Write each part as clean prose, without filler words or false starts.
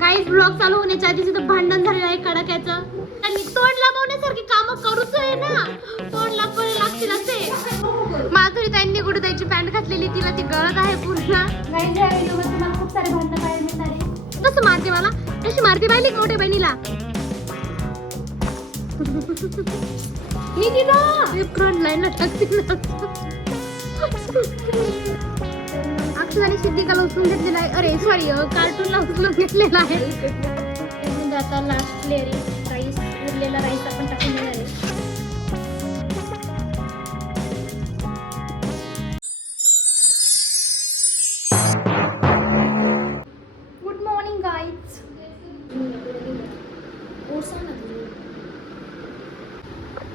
Guys blog चालू होण्याच्या आधी तिथं भांडण झालेलं आहे कडाक्याचं. त्यांनी तोंड लावण्यासारखी कामं करूच आहे ना, तोंड लावायला लागतील असे. माधुरी ताईंनी गुडदाईची पॅन्ट घातलेली, तिला ती गळत आहे पूर्ण. गाईज या व्हिडिओमध्ये तुम्हाला खूप सारे भांडण पाहायला मिळणार आहे. कसं मारते मला, कशी मारते पाहिली मोठ्या बहिणीला. मी तिथं फ्रंट लाईनला टाकते ना. अक्षराने सिद्धिकाला उचलून घेतलेला आहे. अरे सॉरी, कार्टूनला उचलून घेतलेला आहे. म्हणजे आता लास्ट लेअर राईस, उरलेला राईस आपण टाकून देणार आहे. Good morning guys.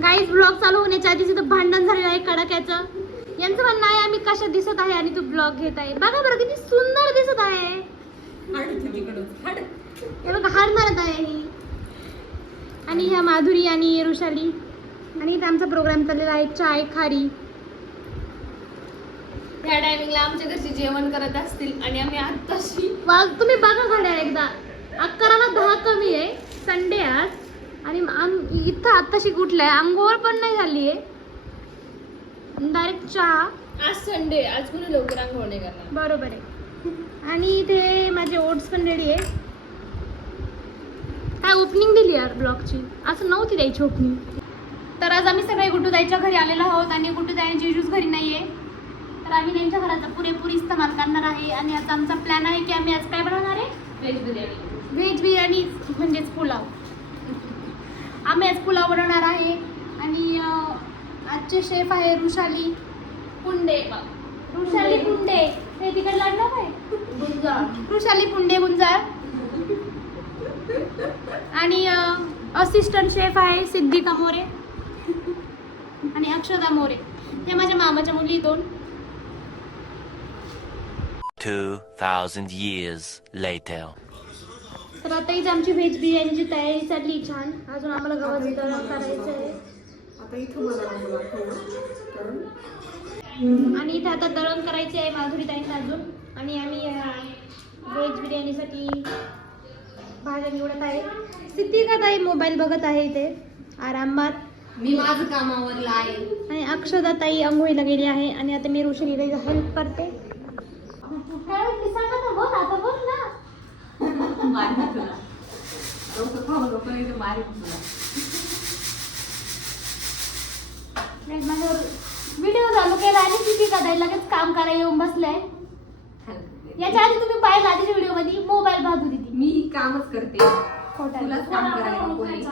Guys blog चालू होण्याच्या आधी तिथं भांडण झालेलं आहे कडाक्याचं. यांचं म्हणणं आहे आम्ही कशात दिसत आहे आणि तू ब्लॉग घेत आहे. बघा बरं किती सुंदर दिसत आहे. हे बघा हार मारत आहे ही. आणि ह्या माधुरी आणि ऋषाली. आणि इथे आमचा प्रोग्राम चाललेला आहे चाय खारी. या टायमिंगला आमच्या घरचे जेवण करत असतील आणि आम्ही आत्ताशी तुम्ही बघा घड्याळ एकदा, 11:10 कमी आहे. संडे आज. आणि इथं आत्ताशी कुठलं आहे, अंघोळ पण नाही झाली आहे, डायरेक्ट चहा. आज संडे, आज कोणी लवकर आंघोळ नाही करणार. बरोबर आहे. आणि इथे माझे ओट्स पण रेडी आहे. काय ओपनिंग दिली यार ब्लॉगची, असं नव्हती द्यायची ओपनिंग. तर आज आम्ही सगळे गुड्डूताईच्या घरी आलेलो आहोत आणि गुड्डूताई जिजूस घरी नाहीये, तर आम्ही त्यांच्या घराचा पुरेपूर इस्तेमाल करणार आहे. आणि आज आमचा प्लॅन आहे की आम्ही आज काय बनवणार आहे, व्हेज बिर्याणी. व्हेज बिर्याणी म्हणजेच पुलाव. आम्ही आज पुलाव बनवणार आहे. आणि आजचे शेफ आहे ऋषाली पुंडे. ऋषाली पुंडे हे तिकडे लागणार आहे, गुंजाळ. ऋषाली पुंडे गुंजाळ. आणि असिस्टंट शेफ आहे सिद्धिका मोरे आणि अक्षदा मोरे. हे माझ्या मामाच्या मुली दोन. 2000 years later. तर आता इथे आमची व्हेज बिर्याणीची तयारी चालली छान. अजून आम्हाला गव्हाचं दळण करायचं आहे. आणि इथे आता दळण करायचे आहे माधुरी ताईंना अजून. आणि आम्ही व्हेज बिर्याणीसाठी भाज्या निवडत आहे. सिद्धिका ताई मोबाईल बघत आहे इथे आरामात. मी माझं कामावरला आहे. आणि अक्षदा ताई अंघोळीला गेली आहे. आणि आता मी ऋषालीला हेल्प करते. काय म्हणते सांगा ना, बोल आता, बोल ना. व्हिडिओ चालू केला आणि सिद्धिका ताई लगेच काम करायला येऊन बसलाय. याच्या आधी तुम्ही पाहिलं आधीच्या व्हिडिओ मध्ये मोबाईल पाहत होती ती. मी कामच करते. खोटा तुलाच काम करायला नको नाही.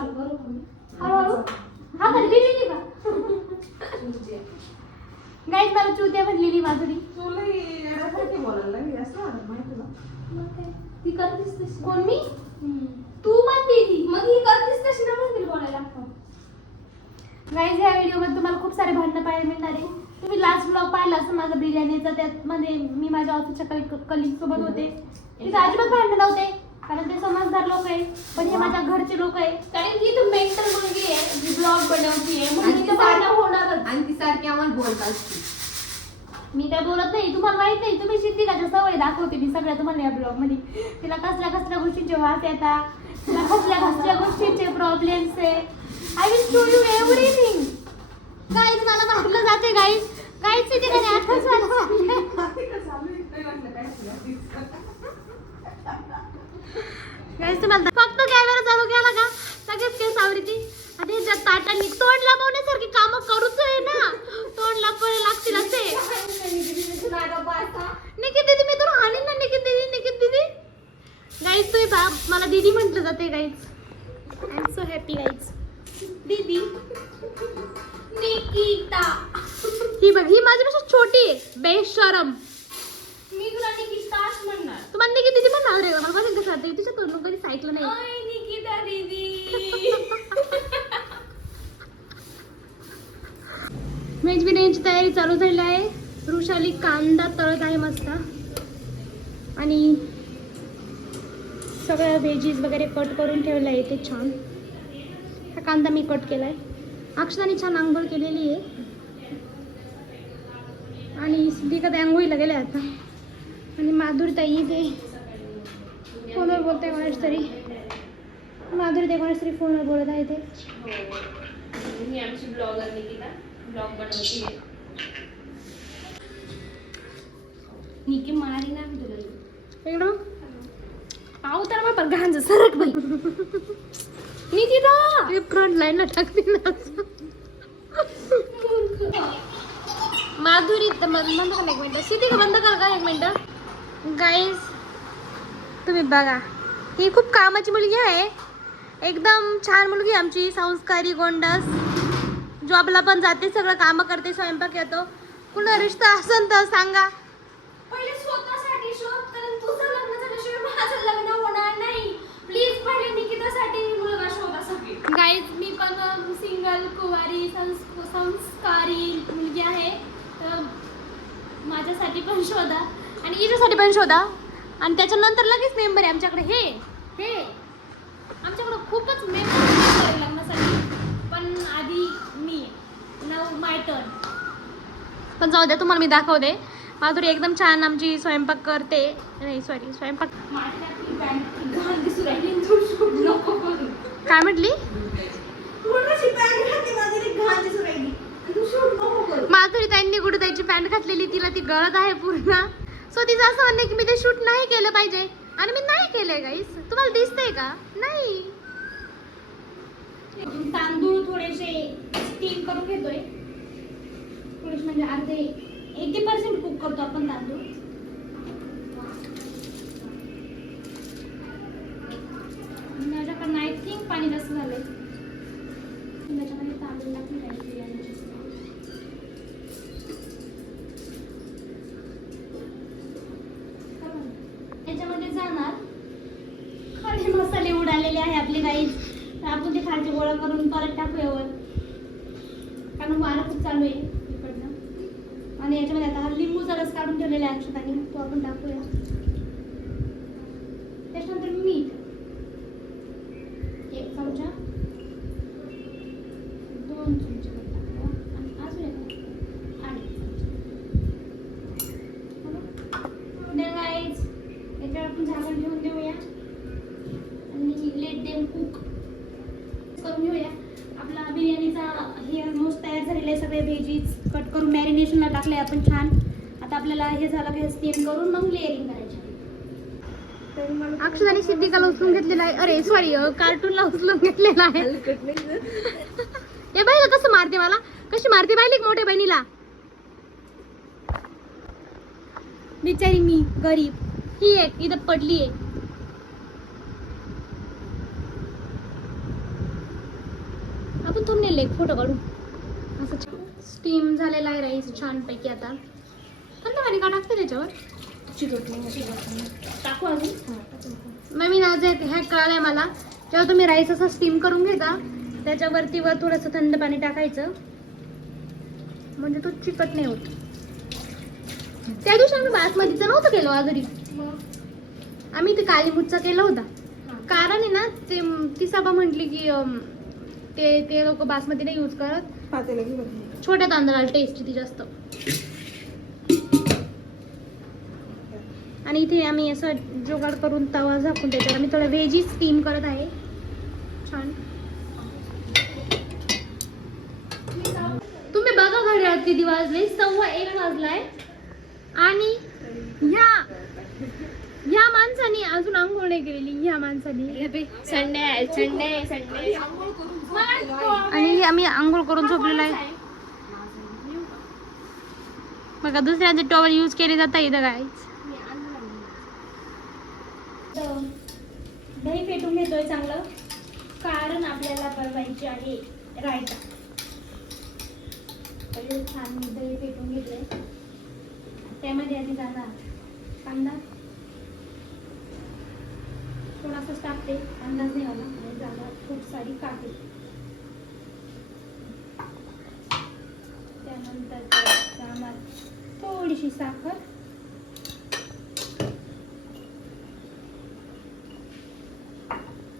हळूहळू हा कधी दिली का गाईज, मला चुत्या म्हणलेली माधुरी. ती करतेस तशी. कोण मी? तू म्हणते ती. मग ही करतेस तशी ना म्हणून तिला बोलायला लागतं. गाईज ह्या व्हिडिओमध्ये तुम्हाला खूप सारे भांडणं पाहायला मिळणार आहे. तुम्ही लास्ट ब्लॉग पाहिला असं माझा बिर्याणीचा, त्यामध्ये मी माझ्या ऑफिसच्या कलिग सोबत होते. तिथे अजिबात भांडण नव्हते कारण ते समजदार लोक आहे. पण हे माझ्या घरचे लोक आहे. कारण की तू मेंटल मुलगी आहे, जी ब्लॉग बनवतीये म्हणून तिथं भांडण होणारच. आणि ती सारखी आम्हाला बोलत असते. मी काय बोलत नाही, तुम्हाला माहित नाही. तुम्ही सिद्धिकाच्या सवय दाखवते मी सगळ्या तुम्हाला या ब्लॉग मध्ये. तिला कसल्या कसल्या गोष्टींचे वास येतात, तिला कसल्या गोष्टींचे प्रॉब्लेम्स आहे. I will show you everything. Guys मला मारलं जाते. गाईज सिद्धिकाने आठवण गाईज तुम्हाला फक्त कॅमेरा चालू केला का सगळेच केस आवडीची. आणि ह्याच्या ताटांनी तोंड लावण्यासारखी कामं करूच आहे ना, तोंड लावायला लागतील असे. निकित दीदी मी तुला हाणीन ना. निकित दीदी गाईज तुम्ही मला दीदी म्हटलं जाते. Guys I am so happy. Guys दीदी निकिता ही बघ, ही माझ्यापेक्षा छोटी आहे. बेशरम. मी तुला निकिताच म्हणणार. तुम्हाला निकित दीदी म्हणणार रे. मला बघा कसं वाटतं, तिच्या तोंडून कधीच ऐकलं नाही. ओय निकिता दीदी. व्हेज बिर्याणीची तयारी चालू झाली आहे. ऋषाली कांदा तळत आहे मस्त. आणि सगळ्या व्हेजीस वगैरे कट करून ठेवलं आहे ते छान. हा कांदा मी कट केला आहे. अक्षराने छान आंघोळ केलेली आहे. आणि सिद्धिका ताई आंघोळीला गेल्या आता. आणि माधुरी ताई इथे फोनवर बोलते कोणाच तरी. माधुरी ते कोणाच तरी फोनवर बोलत आहे ते. ही आमची ब्लॉगर निकिता ब्लॉग बनवते. निकी मारी ना मी तुला इकडं आऊ तर मग पण घांज सरक बाई. निकिता फ्रंट लाईनला टाकते ना. माधुरी बंद कर एक मिनिट. सिद्धी बंद कर का एक मिनिट. गाईज तुम्ही बघा, ही खूप कामाची मुलगी आहे. एकदम छान मुलगी आमची, संस्कारी गोंडस. जॉबला पण जाते, सगळं कामं करते, स्वयंपाक येतो. कुणा रिश्ता असेल तर सांगा. पहिले स्वतःसाठी शोध, कारण तुझं लग्न झाल्याशिवाय माझं लग्न होणार नाही. प्लीज पहिले निकितासाठी मुलगा शोधा सगळी. गाईज मी पण सिंगल कुवारी संस्कारी मुलगी आहे, तर माझ्यासाठी पण शोधा आणि हिच्यासाठी पण शोधा. आणि त्याच्यानंतर लगेच मेंबर आहे आमच्याकडे. हे आमच्याकडे खूपच मेंबर आहे लग्नासाठी, पण आधी मी नाव माय टर्न. पण जाऊ द्या, तुम्हाला मी दाखवते. माधुरी एकदम छान आमची स्वयंपाक करते. नाही सॉरी, स्वयंपाक घाण दिसू राहिली तू शोध नको करू. काय म्हटली? कोणाची पॅन्ट घातली माझी घाण दिसू राहिली तू शोध नको करू. माधुरी त्यांनी गुडदाईची पॅन्ट घातलेली, तिला ती गळत आहे पूर्ण. सो तिचं असं म्हणणं की मी ते शूट नाही केलं पाहिजे, आणि मी नाही केलंय गाईस. तुम्हाला दिसतंय का? नाही. तांदूळ थोडेसे स्टीम करून घेतोय. थोडेसे म्हणजे अर्धे 80% कुक करतो आपण तांदूळ. माझ्याकडनं आय थिंक पाणी जास्त झालंय. त्याच्यामध्ये तांदूळ टाकून राहील बिर्याणीची. याच्यामध्ये जाणार खडे मसाले उडालेले आहे आपले गाईज. तर आपण ते खालचे गोळा करून परत टाकूया वर, कारण वारं खूप चालू आहे इकडनं. आणि याच्यामध्ये आता हा लिंबूचा रस काढून ठेवलेला आहे अक्षताने, तो आपण टाकूया. त्याच्यानंतर मीठ 1 चमचा, 2 चमचे टाकूया, आणि अजून एक गाईज. याच्यावर आपण झाकण ठेवून देऊया आणि लेट देम कुक करून घेऊया. आपला बिर्याणीचा हे मोस्ट तयार झालेला आहे. सगळे व्हेजीज कट करून मॅरिनेशनला टाकले आपण छान. आता आपल्याला हे झालं की स्टीम करून मग लेअरिंग करायची. अक्षताने सिद्धिकाला उचलून घेतलेला आहे. अरे सॉरी, कार्टूनला उचलून घेतलेला आहे. हे बाई कसं मारते मला, कशी मारते पाहिली मोठ्या बहिणीला. बिचारी मी गरीब. ही एक इथं पडली आहे. आपण थंबनेल एक फोटो काढू. असं स्टीम झालेला आहे राईस छान पैकी. आता थंड पाणी का टाकते त्याच्यावर? टाकू अजून. नवीन आज ह्या कळालंय मला. जेव्हा तुम्ही राईस असं स्टीम करून घेता, त्याच्यावरती वर थोडंसं थंड पाणी टाकायचं, म्हणजे तो चिकट नाही होत. त्या दिवशी आम्ही बासमतीचं नव्हतं केलं आजरी, आम्ही ते कालीमुठचा केला होता. कारण आहे ना, ते ती सभा म्हटली की ते लोक बासमती नाही यूज करत, छोट्या तांदळाला टेस्ट ती जास्त. आणि इथे आम्ही असं जुगाड करून तवा झाकून त्याच्यावर आम्ही थोडं व्हेजी स्टीम करत आहे छान. तुम्ही बघा घड्याळात किती वाजले, 1:15 वाजलाय. आणि ह्या माणसाने अजून आंघोळ नाही केलेली. ह्या माणसाने संडे आणि आम्ही आंघोळ करून झोपलेलो आहे. बघा दुसऱ्यांचे टॉवेल यूज केले जातात इथं काय. दही फेटून घेतोय चांगलं, कारण आपल्याला बनवायची आहे रायता. पहिले छान दही फेटून घेतलंय. त्यामध्ये आधी जाणार कांदा, थोडासाच टाकते, अंदाज नाही आला. आणि जाणार खूप सारी काकडी. त्यानंतर जाणार थोडीशी साखर,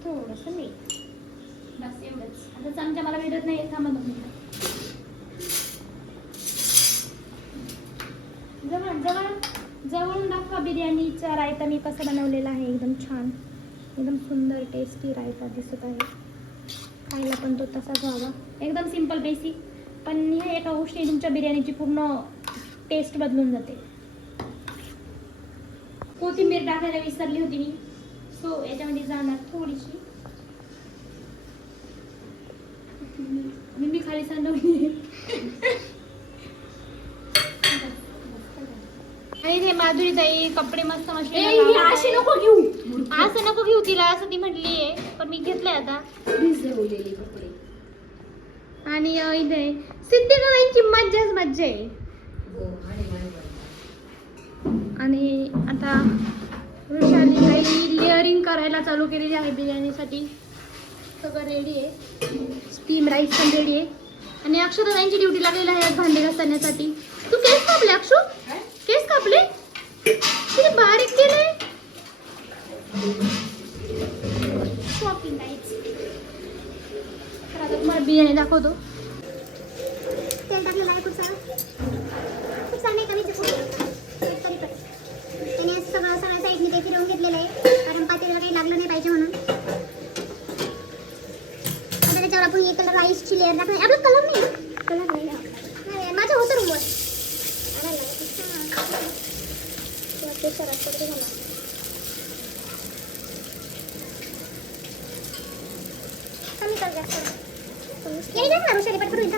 थोडंसं मीठ. बस एवढंच. आता चमचा मला भेटत नाही, थांबा 2 मिनिटं. जवळून दाखवा बिर्याणीचा रायता मी कसा बनवलेला आहे, एकदम छान. एकदम सुंदर टेस्टी रायता दिसत आहे. खायला पण तो तसाच व्हावा. एकदम सिंपल बेसिक, पण ह्या एका गोष्टी तुमच्या बिर्याणीची पूर्ण टेस्ट बदलून जाते. कोथिंबीर टाकायला विसरली होती मी, सो याच्यामध्ये जाणार थोडीशी. मी खाली सांडवली. आणि ते माधुरी ताई कपडे मस्त मशीन अशी नको घेऊ. असं नको घेऊ तिला, असं ती म्हटली आहे, पण मी घेतलंय आता. भिजवलेले कपडे. आणि इथे सिद्धिकलांची मज्जाच मज्जा आहे. आणि आता वृषाली काही लेअरिंग करायला चालू केलेली आहे बिर्याणीसाठी. सगळं रेडी आहे, स्टीम राईस पण रेडी आहे. आणि अक्षता ताईंची ड्युटी लागलेली आहे आज भांडे घासण्यासाठी. तू केस कापले अक्षू? केस कापले? किती बारीक केले. शॉपिंग काहीच. तर आता तुम्हाला बिर्याणी दाखवतो. तेल टाकलेलं आहे खूप सारं नाही कमीच तरी पण त्याने असं सगळ्या साईडने ते फिरवून घेतलेलं आहे, कारण पातेल्याला काही लागलं नाही पाहिजे म्हणून. आता त्याच्यावर आपण एक कलर राईसची लेअर टाकणार. आपला कलर नाही माझं होतं रूमवर कमी कर जास्त ये टाक ना ऋषाली पटकन होईल.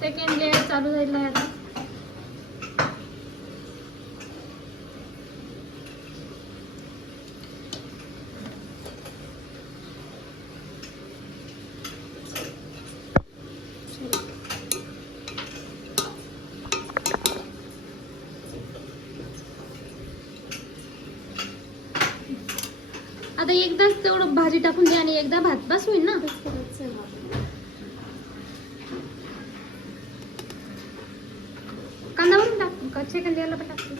सेकंड लेअर चालू झालेला आहे आता. आता एकदाच तेवढं भाजी टाकून दे आणि एकदा भात बस होईल ना. कांदावरून टाक, सेकंड लेअरला पण टाकते.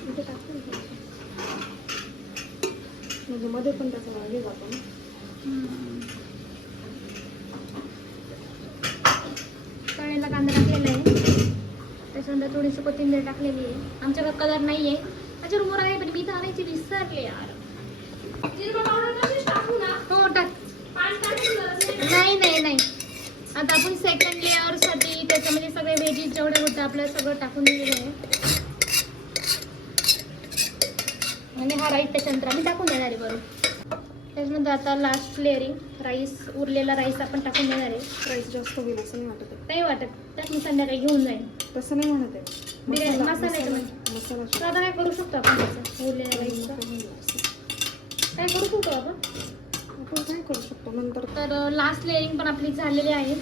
म्हणजे मध्ये पण त्याचा हे जातो ना. तळलेला कांदा टाकलेला आहे, त्याच्यानंतर थोडीशी कोथिंबीर टाकलेली आहे. आमच्याकडे कलर नाही आहे, माझ्या रूमवर आहे पण मी तर आणायची विसरले यार. हो टाक. नाही नाही नाही, आता आपण सेकंड लेअर साठी त्याच्यामध्ये सगळे व्हेजीज जेवढे होते आपल्याला सगळं टाकून दिलेलं आहे. आणि हा राईस त्याच्यानंतर आम्ही टाकून देणार आहे बरोबर. त्याच्यानंतर आता लास्ट लेअरिंग राईस, उरलेला राईस आपण टाकून देणार आहे. राईस जास्त होईल असं नाही वाटत आहे. नाही वाटत, त्यात मी संध्याकाळी घेऊन जाईन. तसं नाही म्हणत आहे. बिर्याणी मसाला आहे का म्हणजे? मसाला तर आता काय करू शकतो आपण त्याचं उरलेल्या राईसचं? काय करू शकतो आपण? आपण काय करू शकतो नंतर. तर लास्ट लेअरिंग पण आपली झालेली आहे.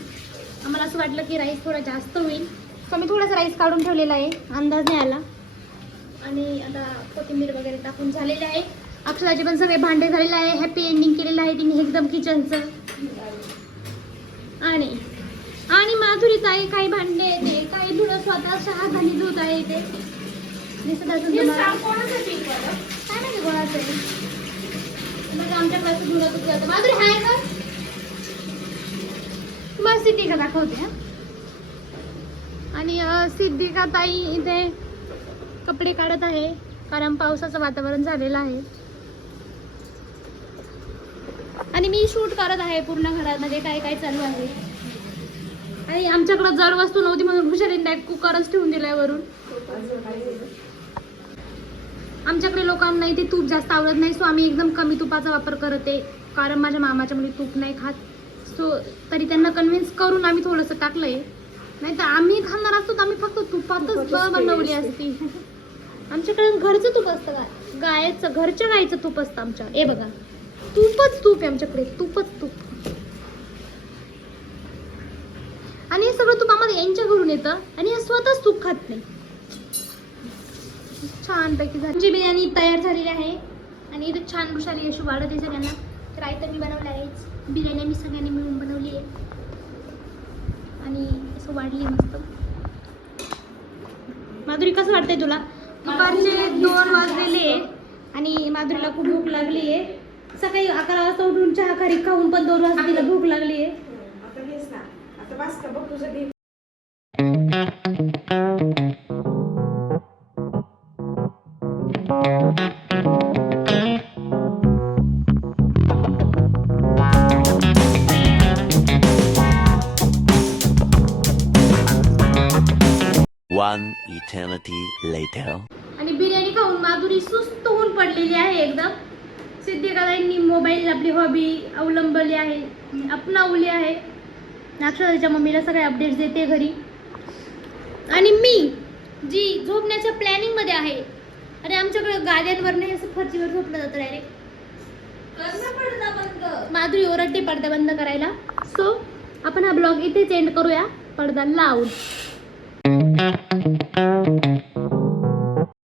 आम्हाला असं वाटलं की राईस थोडा जास्त होईल, तर मी थोडासा राईस काढून ठेवलेला आहे, अंदाज नाही आला. आणि आता कोथिंबीर वगैरे टाकून झालेले आहे. अक्षराचे पण सगळे भांडे झालेले आहे. हॅपी एंडिंग केलेलं आहे तिने एकदम किचनचं. आणि आणि माधुरी ताई काही भांडे येते, काही थोडं स्वतःच्या हाताने धुत आहे ते दिसत असेल तुम्हाला. काय माहिती कोणाचं आहे, म्हणजे आमच्याकडे असं धुणं जातं. माधुरी हाय का? तुम्हाला सिद्धिका दाखवते. आणि सिद्धिका ताई इथे कपडे काढत आहे, कारण पावसाचं वातावरण झालेलं आहे. आणि मी शूट करत आहे पूर्ण घरामध्ये काय काय चालू आहे. आणि आमच्याकडे जड वस्तू नव्हती म्हणून हुशारीने कुकरच ठेवून दिलाय वरून. आमच्याकडे लोकांना इथे तूप जास्त आवडत नाही, सो आम्ही एकदम कमी तुपाचा वापर करते, कारण माझ्या मामाच्या मुली तूप नाही खात. सो तरी त्यांना कन्व्हिन्स करून आम्ही थोडंसं टाकलंय, नाही तर आम्ही खाणार असतो तर आम्ही फक्त तुपातच बनवली असती. आमच्याकडे घरचं तूप असतं का, गायचं, घरच्या गायचं तूप असतं आमच्या. हे बघा, तूपच तूप आहे आमच्याकडे, तूपच तूप. आणि हे सगळं तूप आम्हाला यांच्या घरून येतं आणि हे स्वतःच तूप खात नाही. छानपैकी झाली आमची बिर्याणी तयार झालेली आहे. आणि इथे छान वृषाली यशू वाढत आहे सगळ्यांना. रायता मी बनवलं आहेच, बिर्याणी मी सगळ्यांनी मिळून बनवली आहे आणि असं वाढली मस्त. माधुरी कसं वाटतंय तुला? दुपारचे 2 वाजलेले आणि माधुरीला खूप भूक लागली आहे. सकाळी 11 वाजता उठून चहा खारी खाऊन पण 2 वाजता तिला भूक लागली आहे. आता हेच ना, आता वाजता बघ तुझं घे. One eternity later. आणि बिर्याणी खाऊन माधुरी सुस्त होऊन पडलेली आहे एकदम. सिद्धिकाताईंनी मोबाईल आपली हॉबी अवलंबली आहे, अपनावली आहे. अक्षराच्या मम्मीला सगळे अपडेट्स देते घरी. आणि मी जी झोपण्याच्या प्लॅनिंग मध्ये आहे. आणि आमच्याकडे गाद्यांवर नाही, असं फरशीवर झोपलं जातं डायरेक्ट. पडदा बंद. माधुरी ओरडते पडदा बंद करायला. सो आपण हा ब्लॉग इथेच एंड करूया, पडदा लावून.